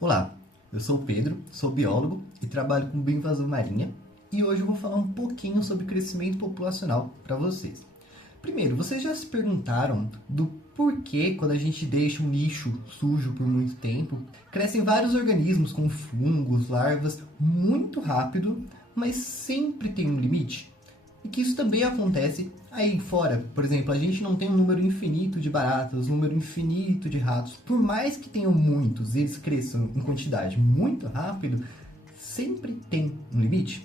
Olá, eu sou o Pedro, sou biólogo e trabalho com bioinvasão marinha e hoje eu vou falar um pouquinho sobre crescimento populacional para vocês. Primeiro, vocês já se perguntaram do porquê quando a gente deixa um lixo sujo por muito tempo, crescem vários organismos como fungos, larvas, muito rápido, mas sempre tem um limite? E que isso também acontece aí fora. Por exemplo, a gente não tem um número infinito de baratas, um número infinito de ratos. Por mais que tenham muitos e eles cresçam em quantidade muito rápido, sempre tem um limite.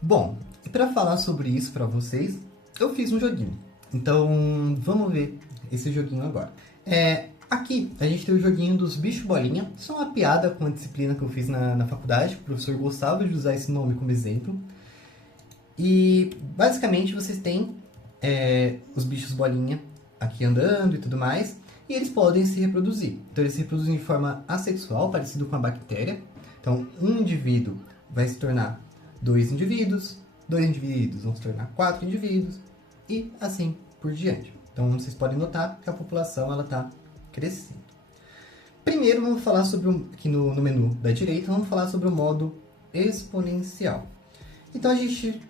Bom, e para falar sobre isso para vocês, eu fiz um joguinho. Então, vamos ver esse joguinho agora. Aqui a gente tem o joguinho dos bichos bolinha. Isso é uma piada com a disciplina que eu fiz na faculdade. O professor gostava de usar esse nome como exemplo. E basicamente vocês têm os bichos bolinha aqui andando e tudo mais, e eles podem se reproduzir. Então eles se reproduzem de forma assexual, parecido com a bactéria. Então um indivíduo vai se tornar dois indivíduos vão se tornar quatro indivíduos, e assim por diante. Então vocês podem notar que a população está crescendo. Primeiro vamos falar sobre, aqui no menu da direita, vamos falar sobre o modo exponencial. Então a gente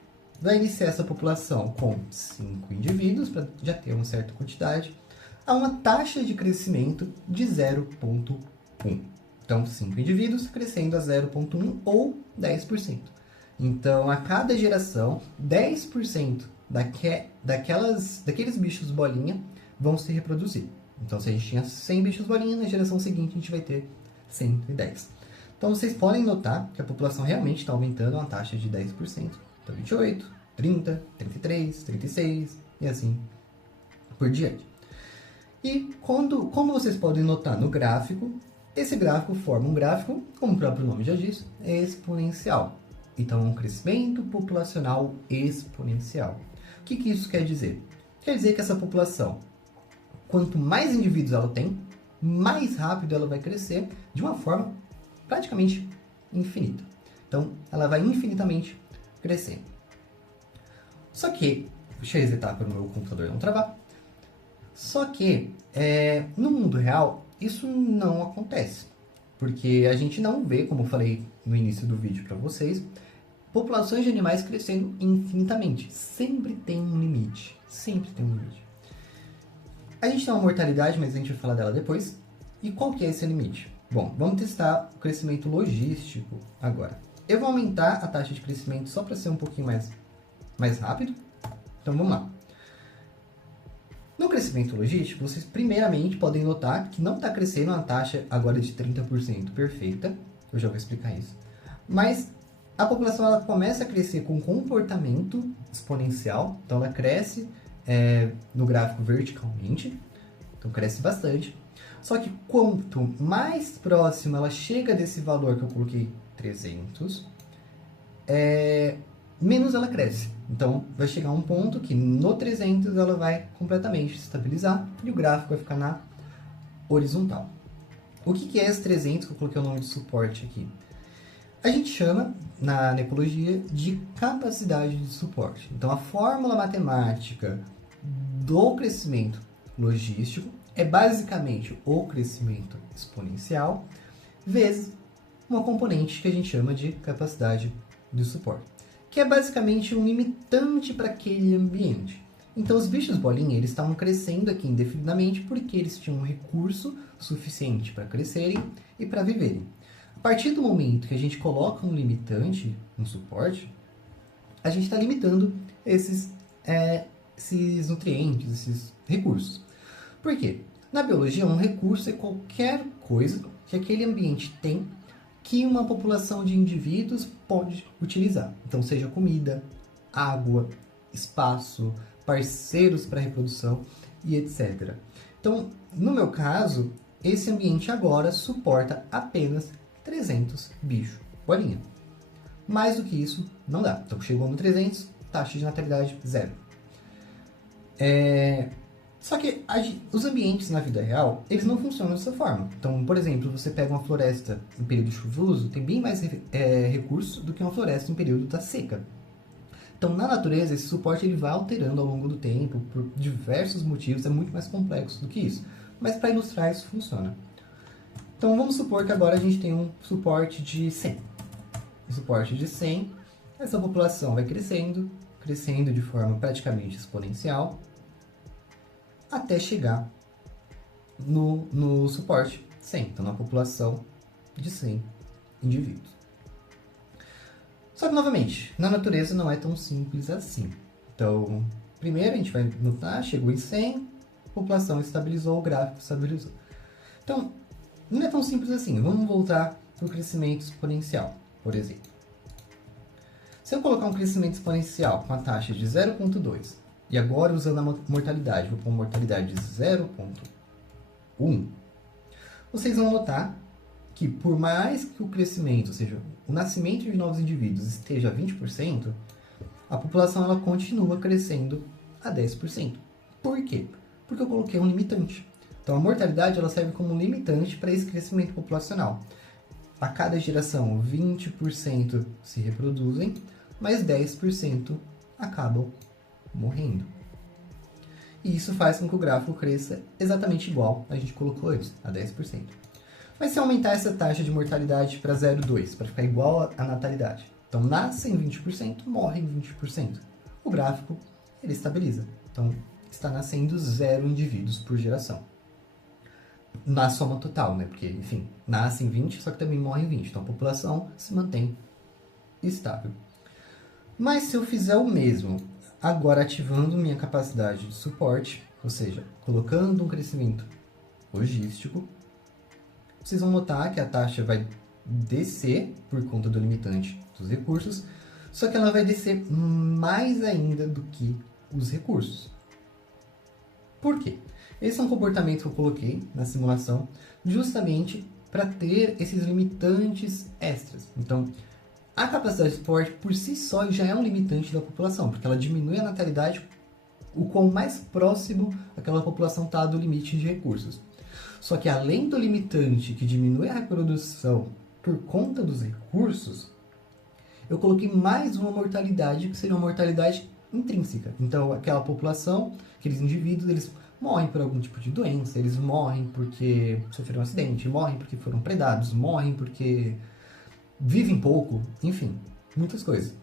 vai iniciar essa população com 5 indivíduos, para já ter uma certa quantidade, a uma taxa de crescimento de 0,1. Então, 5 indivíduos crescendo a 0,1 ou 10%. Então, a cada geração, 10% daqueles bichos bolinha vão se reproduzir. Então, se a gente tinha 100 bichos bolinha, na geração seguinte a gente vai ter 110. Então, vocês podem notar que a população realmente está aumentando a uma taxa de 10%. Então, 28, 30, 33, 36 e assim por diante. E como vocês podem notar no gráfico, esse gráfico forma um gráfico, como o próprio nome já diz, exponencial. Então, é um crescimento populacional exponencial. O que isso quer dizer? Quer dizer que essa população, quanto mais indivíduos ela tem, mais rápido ela vai crescer de uma forma praticamente infinita. Então, ela vai infinitamente crescendo. Só que, deixa eu resetar para o meu computador não travar. Só que, no mundo real, isso não acontece. Porque a gente não vê, como eu falei no início do vídeo para vocês, populações de animais crescendo infinitamente. Sempre tem um limite. Sempre tem um limite. A gente tem uma mortalidade, mas a gente vai falar dela depois. E qual que é esse limite? Bom, vamos testar o crescimento logístico agora. Eu vou aumentar a taxa de crescimento só para ser um pouquinho mais rápido. Então vamos lá. No crescimento logístico, vocês primeiramente podem notar que não está crescendo uma taxa agora de 30% perfeita. Eu já vou explicar isso. Mas a população ela começa a crescer com comportamento exponencial. Então ela cresce no gráfico verticalmente. Então cresce bastante. Só que quanto mais próximo ela chega desse valor que eu coloquei 300, menos ela cresce. Então, vai chegar um ponto que no 300 ela vai completamente se estabilizar e o gráfico vai ficar na horizontal. O que é esse 300 que eu coloquei o nome de suporte aqui? A gente chama, na ecologia, de capacidade de suporte. Então, a fórmula matemática do crescimento logístico é basicamente o crescimento exponencial vezes uma componente que a gente chama de capacidade de suporte, que é basicamente um limitante para aquele ambiente. Então, os bichos bolinha eles estavam crescendo aqui indefinidamente porque eles tinham um recurso suficiente para crescerem e para viverem. A partir do momento que a gente coloca um limitante, um suporte, a gente está limitando esses nutrientes, esses recursos. Por quê? Na biologia, um recurso é qualquer coisa que aquele ambiente tem que uma população de indivíduos pode utilizar. Então, seja comida, água, espaço, parceiros para reprodução e etc. Então, no meu caso, esse ambiente agora suporta apenas 300 bichos bolinha. Mais do que isso, não dá. Então, chegou no 300, taxa de natalidade zero. Só que os ambientes na vida real, eles não funcionam dessa forma. Então, por exemplo, você pega uma floresta em período chuvoso, tem bem mais recurso do que uma floresta em período da seca. Então, na natureza, esse suporte ele vai alterando ao longo do tempo, por diversos motivos, é muito mais complexo do que isso. Mas para ilustrar, isso funciona. Então vamos supor que agora a gente tem um suporte de 100. Um suporte de 100, essa população vai crescendo, crescendo de forma praticamente exponencial, até chegar no suporte 100, então na população de 100 indivíduos. Só que, novamente, na natureza não é tão simples assim. Então, primeiro a gente vai notar, chegou em 100, a população estabilizou, o gráfico estabilizou. Então, não é tão simples assim. Vamos voltar para o crescimento exponencial, por exemplo. Se eu colocar um crescimento exponencial com a taxa de 0,2 e agora usando a mortalidade, vou pôr uma mortalidade de 0,1, vocês vão notar que por mais que o crescimento, ou seja, o nascimento de novos indivíduos esteja a 20%, a população ela continua crescendo a 10%. Por quê? Porque eu coloquei um limitante. Então a mortalidade ela serve como um limitante para esse crescimento populacional. A cada geração, 20% se reproduzem, mas 10% acabam morrendo. E isso faz com que o gráfico cresça exatamente igual a gente colocou antes, a 10%. Mas se aumentar essa taxa de mortalidade para 0,2, para ficar igual à natalidade, então nascem 20%, morrem 20%. O gráfico ele estabiliza. Então está nascendo 0 indivíduos por geração. Na soma total, né? Porque, enfim, nascem 20, só que também morrem 20. Então a população se mantém estável. Mas se eu fizer o mesmo, agora ativando minha capacidade de suporte, ou seja, colocando um crescimento logístico, vocês vão notar que a taxa vai descer por conta do limitante dos recursos, só que ela vai descer mais ainda do que os recursos. Por quê? Esse é um comportamento que eu coloquei na simulação justamente para ter esses limitantes extras. Então, a capacidade de suporte por si só já é um limitante da população, porque ela diminui a natalidade o quão mais próximo aquela população está do limite de recursos. Só que além do limitante que diminui a reprodução por conta dos recursos, eu coloquei mais uma mortalidade, que seria uma mortalidade intrínseca. Então, aquela população, aqueles indivíduos, eles morrem por algum tipo de doença, eles morrem porque sofreram um acidente, morrem porque foram predados, morrem porque vivem pouco, enfim, muitas coisas.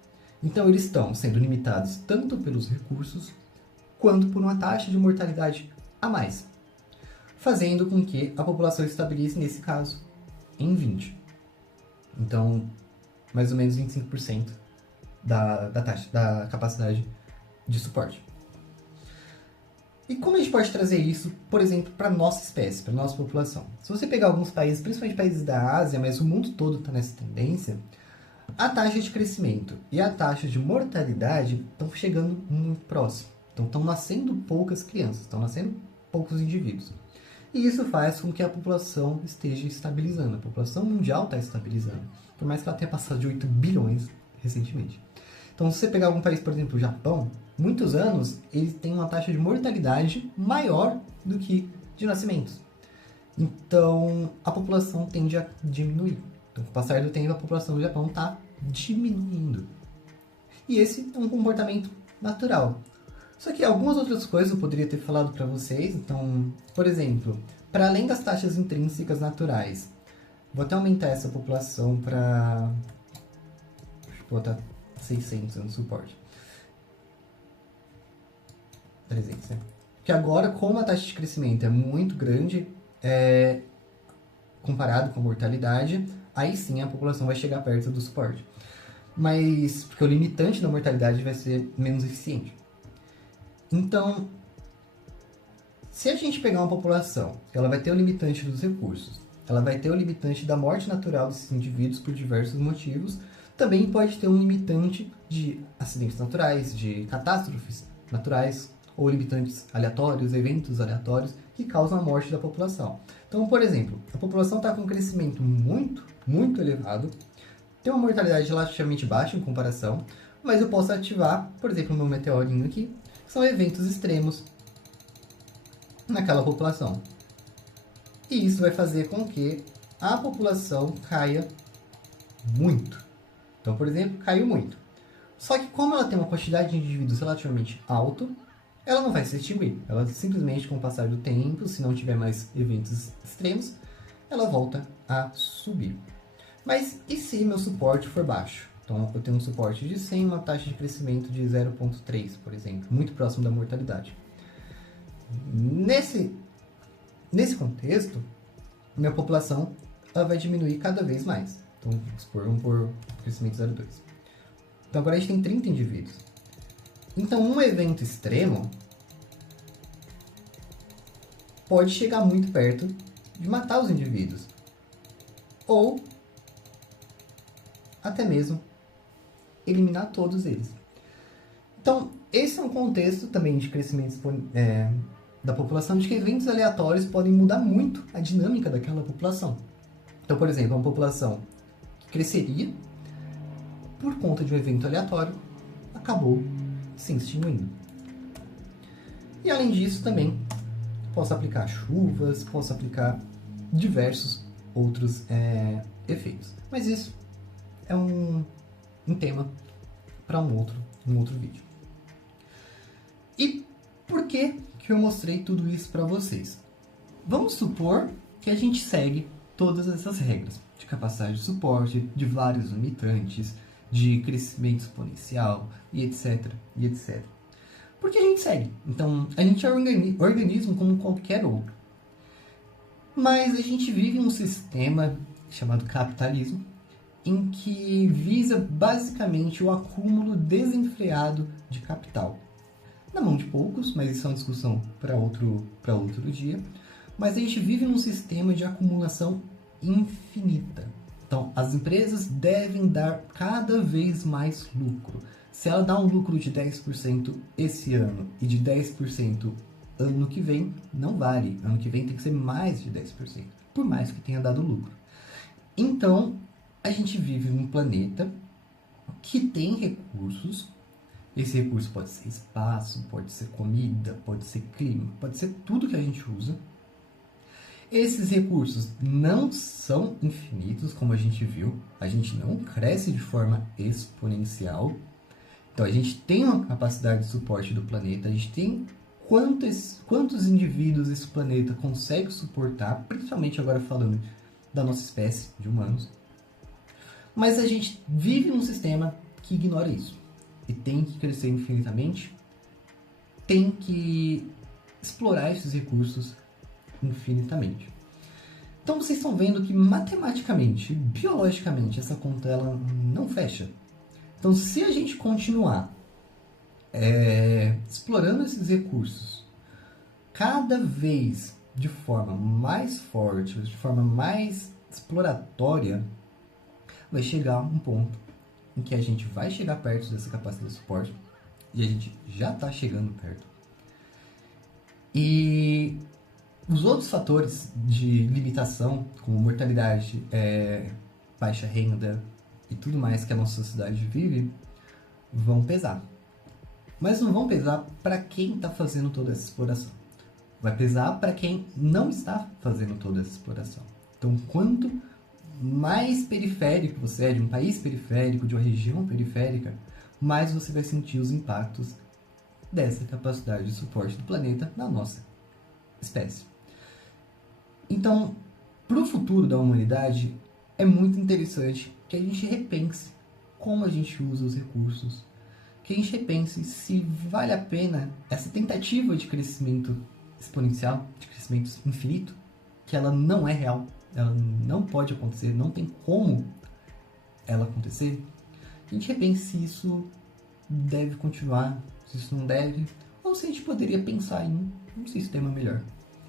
Então, eles estão sendo limitados tanto pelos recursos, quanto por uma taxa de mortalidade a mais, fazendo com que a população estabilize, nesse caso, em 20. Então, mais ou menos 25% da taxa, da capacidade de suporte. E como a gente pode trazer isso, por exemplo, para a nossa espécie, para a nossa população? Se você pegar alguns países, principalmente países da Ásia, mas o mundo todo está nessa tendência, a taxa de crescimento e a taxa de mortalidade estão chegando muito próximo. Então, estão nascendo poucas crianças, estão nascendo poucos indivíduos. E isso faz com que a população esteja estabilizando. A população mundial está estabilizando, por mais que ela tenha passado de 8 bilhões recentemente. Então, se você pegar algum país, por exemplo, o Japão, muitos anos, ele tem uma taxa de mortalidade maior do que de nascimentos. Então, a população tende a diminuir. Então, com o passar do tempo, a população do Japão está diminuindo. E esse é um comportamento natural. Só que algumas outras coisas eu poderia ter falado para vocês. Então, por exemplo, para além das taxas intrínsecas naturais, vou até aumentar essa população para... Deixa eu botar 600 no suporte. 300, né? Porque agora, como a taxa de crescimento é muito grande, comparado com a mortalidade, aí sim a população vai chegar perto do suporte. Mas, porque o limitante da mortalidade vai ser menos eficiente. Então, se a gente pegar uma população, ela vai ter o limitante dos recursos, ela vai ter o limitante da morte natural desses indivíduos por diversos motivos, também pode ter um limitante de acidentes naturais, de catástrofes naturais, ou limitantes aleatórios, eventos aleatórios, que causam a morte da população. Então, por exemplo, a população está com um crescimento muito, muito elevado, tem uma mortalidade relativamente baixa em comparação, mas eu posso ativar, por exemplo, o meu meteorinho aqui, que são eventos extremos naquela população. E isso vai fazer com que a população caia muito. Então, por exemplo, caiu muito. Só que como ela tem uma quantidade de indivíduos relativamente alto, ela não vai se extinguir. Ela simplesmente, com o passar do tempo, se não tiver mais eventos extremos, ela volta a subir. Mas e se meu suporte for baixo? Então, eu tenho um suporte de 100, uma taxa de crescimento de 0,3, por exemplo, muito próximo da mortalidade. Nesse contexto, minha população ela vai diminuir cada vez mais. Então, vamos por crescimento 0,2. Então, agora a gente tem 30 indivíduos. Então, um evento extremo pode chegar muito perto de matar os indivíduos. Ou até mesmo eliminar todos eles. Então, esse é um contexto também de crescimento da população, de que eventos aleatórios podem mudar muito a dinâmica daquela população. Então, por exemplo, uma população que cresceria por conta de um evento aleatório acabou se extinguindo. E além disso, também posso aplicar chuvas, posso aplicar diversos outros efeitos. Mas isso é um tema para um outro vídeo. E por que eu mostrei tudo isso para vocês? Vamos supor que a gente segue todas essas regras de capacidade de suporte, de vários limitantes, de crescimento exponencial e etc, e etc. Por que a gente segue? Então, a gente é um organismo como qualquer outro. Mas a gente vive um sistema chamado capitalismo, em que visa basicamente o acúmulo desenfreado de capital. Na mão de poucos, mas isso é uma discussão para outro dia. Mas a gente vive num sistema de acumulação infinita. Então, as empresas devem dar cada vez mais lucro. Se ela dá um lucro de 10% esse ano e de 10% ano que vem, não vale. Ano que vem tem que ser mais de 10%, por mais que tenha dado lucro. Então, a gente vive num planeta que tem recursos. Esse recurso pode ser espaço, pode ser comida, pode ser clima, pode ser tudo que a gente usa. Esses recursos não são infinitos, como a gente viu. A gente não cresce de forma exponencial. Então, a gente tem uma capacidade de suporte do planeta, a gente tem quantos indivíduos esse planeta consegue suportar, principalmente agora falando da nossa espécie de humanos. Mas a gente vive num sistema que ignora isso. E tem que crescer infinitamente, tem que explorar esses recursos infinitamente. Então vocês estão vendo que matematicamente, biologicamente, essa conta ela não fecha. Então se a gente continuar explorando esses recursos cada vez de forma mais forte, de forma mais exploratória, vai chegar um ponto em que a gente vai chegar perto dessa capacidade de suporte, e a gente já está chegando perto. E os outros fatores de limitação, como mortalidade, baixa renda e tudo mais que a nossa sociedade vive, vão pesar. Mas não vão pesar para quem está fazendo toda essa exploração. Vai pesar para quem não está fazendo toda essa exploração. Então, quanto mais periférico você é, de um país periférico, de uma região periférica, mais você vai sentir os impactos dessa capacidade de suporte do planeta na nossa espécie. Então, para o futuro da humanidade, é muito interessante que a gente repense como a gente usa os recursos, que a gente repense se vale a pena essa tentativa de crescimento exponencial, de crescimento infinito, que ela não é real. Ela não pode acontecer, não tem como ela acontecer. A gente repense se isso deve continuar, se isso não deve, ou se a gente poderia pensar em um sistema melhor,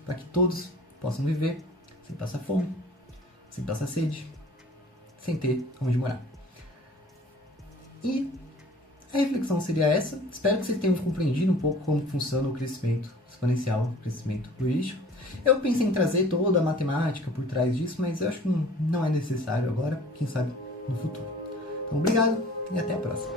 para que todos possam viver sem passar fome, sem passar sede, sem ter onde morar. E a reflexão seria essa. Espero que vocês tenham compreendido um pouco como funciona o crescimento exponencial, o crescimento logístico. Eu pensei em trazer toda a matemática por trás disso, mas eu acho que não é necessário agora, quem sabe no futuro. Então, obrigado e até a próxima.